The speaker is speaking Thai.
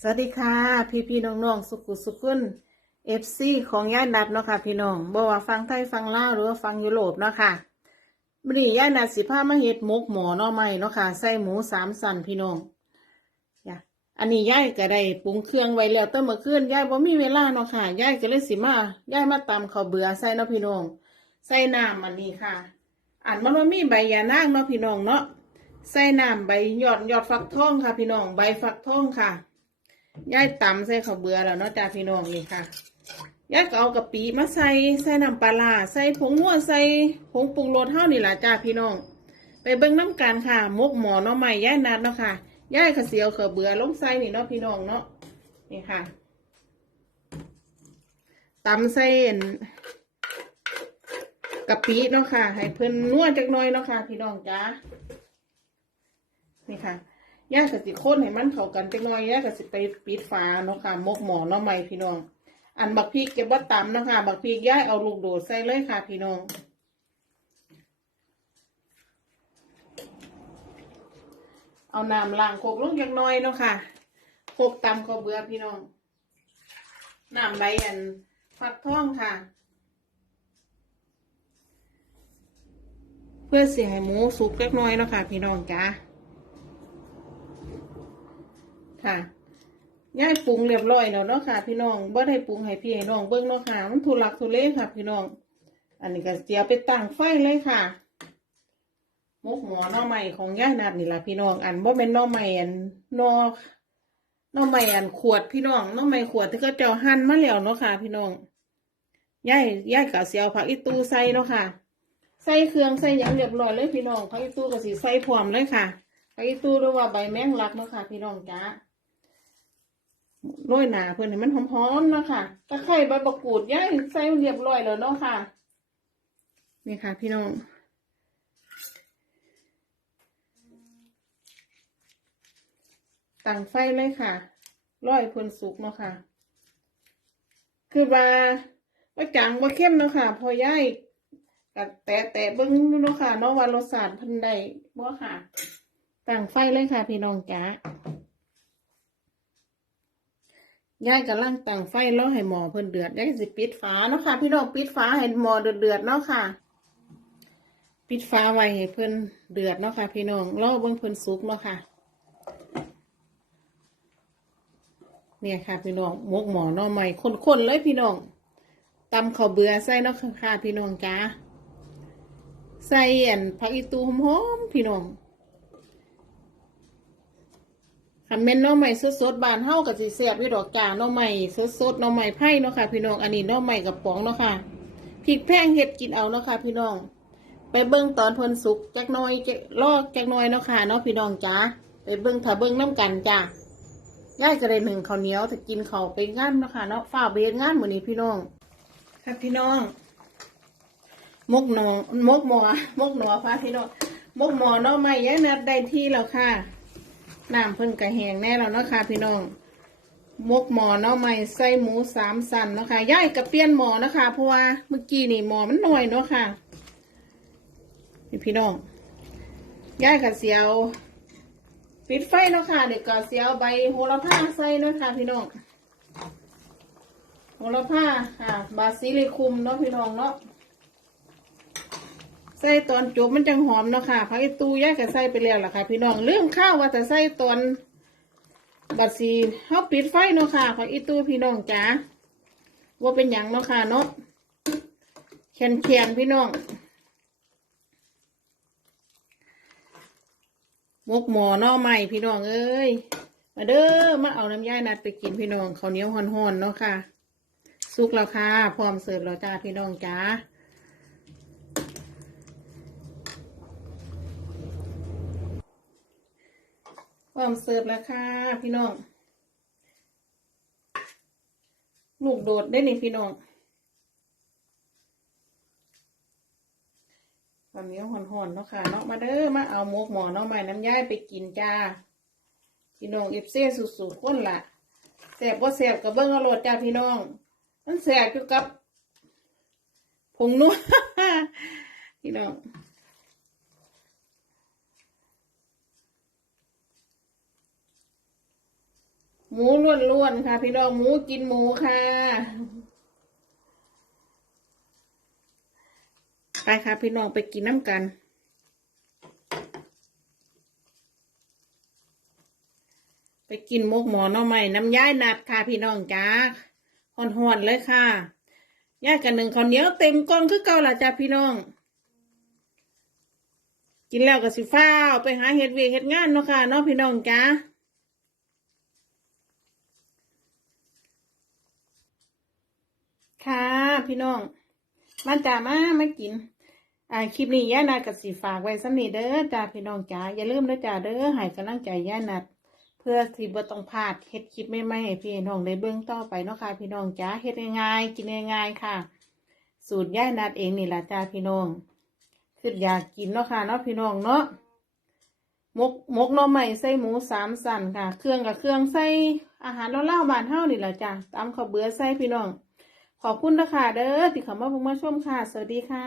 สวัสดีค่ะ พี่พี่น้องน้องสุกุสุกุนเอฟซีของย่ายนัดเนาะค่ะ พี่น้องบ่ว่าฟังไทยฟังลาวหรือว่าฟังยุโรปเนาะค่ะมื้อนี้ย่ายนัดสิพามาเฮ็ดหมกหมอเนาะใหม่เนาะค่ะใส่หมูสามสันพี่น้องอย่าอันนี้ย่ายก็ได้ปรุงเครื่องไว้แล้วตั้งมื่อคืนย่ายบ่มีเวลาเนาะค่ะย่ายก็เลยสิมาย่ายมาตำข้าวเบื่อใส่เนาะพี่น้องใส่น้ำอันนี้ค่ะอันมันว่ามีใบยานางเนาะพี่น้องเนาะใส่น้ำใบยอดยอดฟักทองค่ะ พี่น้องใบฟักทองค่ะ ย่ายตำใส่ข้าวเบื่อแล้วเนาะจ้าพี่น้องนี่ค่ะย่ายก็เอากะปิมาใส่ใส่น้ำปลาใส่ผงนัวใส่ผงปรุงรสเท่านี่ล่ะจ้าพี่น้อง ไปเบิ่งน้ำกันค่ะมกหมอเนาะใหม่ย่ายนัดเนาะค่ะย่ายขเสียวข้าวเบื่อลงใส่นี่เนาะพี่น้องเนาะนี่ค่ะตำใส่อันกะปิเนาะค่ะ ให้เพิ่นนัวจักหน่อยเนาะค่ะ พี่น้องจ้านี่ค่ะ ย่าก็สิค้นให้มันเข้ากันจังหน่อยย่าก็สิไปปิดฝาเนาะค่ะมกหมอเนาะใหม่พี่น้อง อันบักพริกเก็บว่าตำเนาะค่ะบักพริกย่าเอาลูกโดดใส่เลยค่ะ พี่น้องเอาน้ำล้างโคกลงจังน่อยเนาะค่ะโคกตำก็เบื่อพี่น้องน้ำใบอันฟักทองค่ะ เพื่อเสียให้หมูสุกเล็กน้อยเนาะค่ะ พี่น้องจ้า ค่ะย่ายปรุงเรียบร้อยแล้วเนาะค่ะ พี่น้องบ่ได้ปรุงให้พี่ให้น้องเบิ่งเนาะค่ะ มันทุลักทุเลค่ะ พี่น้อง อันนี้ก็เสียไปตั้งไฟเลยค่ะหมกหัวน่อใหม่ของย่ายนัดนี่ละพี่น้องอันบ่เป็นน่อใหม่อันนอหน่อใหม่อันขวดพี่น้องน่อใหม่ขวดที่เขาเจ้าหั่นมาแล้วเนาะค่ะ พี่น้องย่ายย่ายก็เสียเอาผักอีตูใส่เนาะค่ะ ใส่เครื่องใส่หยังเรียบร้อยเลยพี่น้องผักอีตูก็สิใส่พร้อมเลยค่ะไปตู้หรือว่าใบแมงลักเนาะค่ะ พี่น้องจ้า โรยหนาเพื่อนให้มันหอมๆนะค่ะตะไคร้ใบมะกรูดย่ายใส่เรียบร้อยแล้วเนาะค่ะ นี่ค่ะ พี่น้องตั้งไฟเลยค่ะร้อยเพื่นสุกเนาะค่ะ คือว่าว่าจังว่าเข้มเนาะค่ะ พอย่ายกับแตะแตะเบิ้งเนาะค่ะเนาะว่ารสชาติพันใดบ่ค่ะตั้งไฟเลยค่ะ พี่น้องจ๋า ยายกำลังตั้งไฟรอให้หมอเพิ่นเดือดยายสิปิดฝาเนาะค่ะ พี่น้องปิดฝาให้หมอเดือดเดือดเนาะค่ะ ปิดฝาไว้ให้เพิ่นเดือดเนาะค่ะ พี่น้องรอเบิ่งเพิ่นสุกเนาะค่ะ เนี่ยค่ะ พี่น้องมกหมอเนาะใหม่คนๆเลยพี่น้องตำข้าวเบื่อใส่เนาะค่ะ พี่น้องจ๋าใส่อันผักอีตูหอมๆพี่น้อง คันแม่นหน้อใหม่สดๆบานเฮากับสิแซ่บอยู่ดอกจ้าหน้อใหม่สดๆหน้อใหม่ไผ่เนาะค่ะ พี่น้องอันนี้หน้อใหม่กับป๋องเนาะค่ะพริกแพงเฮ็ดกินเอาเนาะค่ะ พี่น้อง ไปเบิ่งตอนเพิ่นสุกจักหน้อยจะลอกจักหน้อยเนาะค่ะเนาะพี่น้องจ้าไปเบิ่งถ้าเบิ่งน้ำกันจ้าย่ายก็ได้หนึ่งข้าวเหนียวถ้ากินข้าวไปงานเนาะค่ะเนาะฝ้าวไปเฮ็ดงานมื้อนี้พี่น้อง ค่ะพี่น้องมกหนอมกหมอมกหนอฟ้าพี่น้องมกหมอหน้อใหม่ย่ายนัดได้ที่แล้วค่ะ น้ำเพิ่นกระแหงแน่แล้วเนาะค่ะพี่น้องมกหมอเนาะใหม่ใส่หมูสามสันเนาะค่ะย่ายกับเปียนหมอนะคะ เพราะว่าเมื่อกี้นี่หมอมันหน่อยเนาะค่ะนี่พี่น้องย่ายกับเสียวปิดไฟเนาะค่ะเด็กก็เสียวใบโหระพาใส่เนาะค่ะพี่น้องโหระพาค่ะบาซิลิคุมเนาะพี่น้องเนาะ ใส่ตอนจบมันจังหอมเนาะค่ะผักอีตูย่ายก็ใส่ไปแล้วล่ะค่ะ พี่น้องเรื่องข้าวว่าจะใส่ตอนบัดสีเฮาปิดไฟเนาะค่ะผักอีตูพี่น้องจ๋าว่าเป็นหยังเนาะค่ะเนาะแขนแขนพี่น้องมกหมอนาะใหม่พี่น้องเอ้ยมาเด้อมาเอาน้ำย่ายนัดไปกินพี่น้องข้าวเหนียวห่อนๆเนาะค่ะ สุกแล้วค่ะ พร้อมเสิร์ฟแล้วจ้าพี่น้องจ๋า ความเสิร์ฟแล้วค่ะพี่น้อง ลูกโดดได้นี่พี่น้องตอนนี้ห่อนๆเนาะค่ะเนาะมาเด้อมาเอาหมกหมอเนาะใหม่น้ำย่ายไปกินจ้า พี่น้องเอฟซีสุดๆคนละแสบบ่าแสบกับเบิ้งอาโรดจ้าพี่น้อง มันแสบอยู่กับผงนัวพี่น้อง หมูล้วนๆค่ะ พี่น้องหมูกินหมูค่ะไปค่ะ พี่น้องไปกินน้ำกัน ไปกินหมกหมอน่อใหม่น้ำย้ายนัดค่ะ พี่น้องจ้าห่อนๆเลยค่ะย่ายกันหนึ่งข้าวเหนียวเต็มกล่องคือเก่าละจ้าพี่น้อง กินแล้วก็สิฟ้าวไปหาเห็ดเวียเห็ดงานเนาะค่ะเนาะพี่น้องจ้าค่ะ พี่น้อง มาจ้ามามากิน อ่าคลิปนี้ย่านัดกับสีฝากไว้สักนิดเด้อจ้าพี่น้องจ้าอย่าลืมเด้อจ้าเด้อให้กำลังใจย่านัดเพื่อที่บ่ต้องพลาดเฮ็ดคลิปใหม่ๆให้พี่น้องได้เบิ่งต่อไปเนาะค่ะ พี่น้องจ้าเฮ็ดง่ายๆกินง่ายๆค่ะ สูตรย่านัดเองนี่แหละจ้าพี่น้องคืออยากกินเนาะค่ะเนาะพี่น้องเนาะมกมกหน่อไม้ใส่หมูสามสันค่ะ เครื่องกับเครื่องใส่อาหารเล่าๆบ้านเฮานี่แหละจ้าตามข้าวเบื่อใส่พี่น้อง ขอบคุณนะคะเด้อที่เข้ามาเบิ่งมาชมค่ะ สวัสดีค่ะ